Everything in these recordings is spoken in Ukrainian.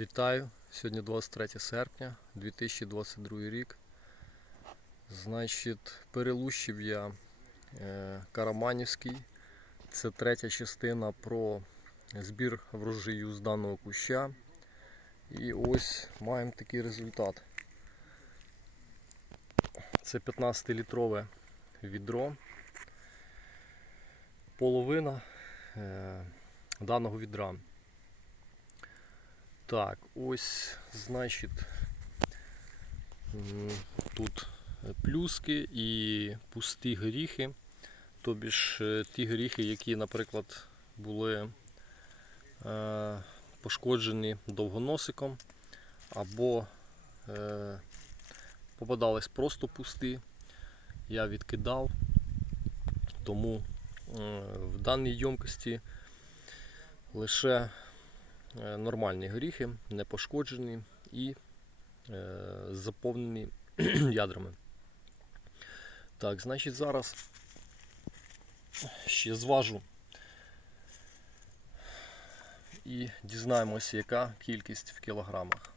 Вітаю! Сьогодні 23 серпня 2022 рік. Значить, перелущив я е, Караманівський. Це третя частина про збір врожаю з даного куща. І ось маємо такий результат. Це 15-літрове відро. Половина е, даного відра. Так, ось, значить, тут плюски і пусті горіхи. Тобі ж е, ті горіхи, які, наприклад, були е, пошкоджені довгоносиком, або е, попадались просто пусті, я відкидав. Тому е, в даній ємкості лише нормальні горіхи, не пошкоджені і е, заповнені ядрами. Так, значить зараз ще зважу і дізнаємося, яка кількість в кілограмах.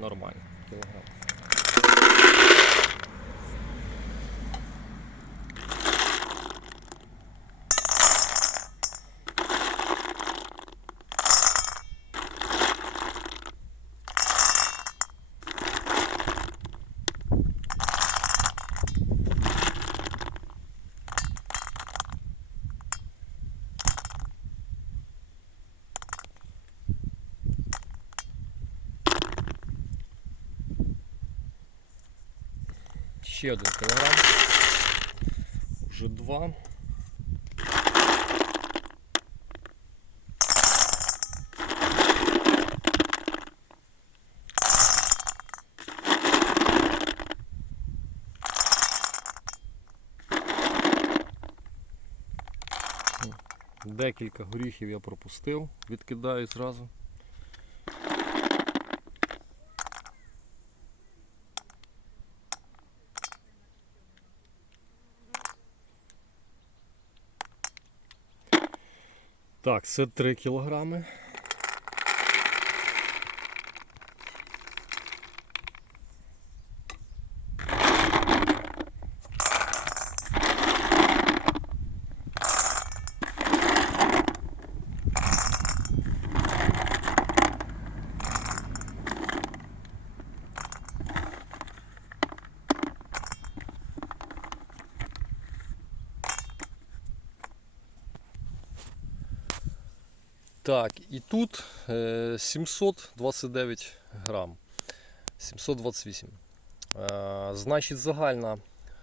Нормально. Кілограм. Ще один кілограм. Вже два. Декілька горіхів я пропустив, відкидаю зразу. Так, це 3 кілограми. Так, і тут е, 729 грам. 728. Е, значить, загальна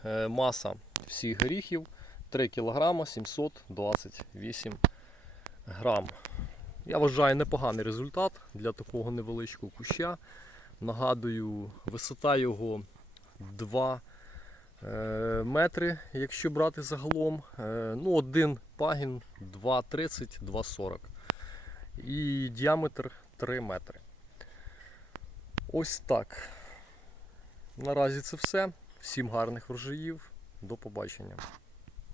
е, маса всіх горіхів 3 кг 728 грам. Я вважаю непоганий результат для такого невеличкого куща. Нагадую, висота його 2 е, метри, якщо брати загалом. Е, ну, один пагін 2,30, 2,40 і діаметр 3 метри. Ось так. Наразі це все. Всім гарних врожаїв. До побачення.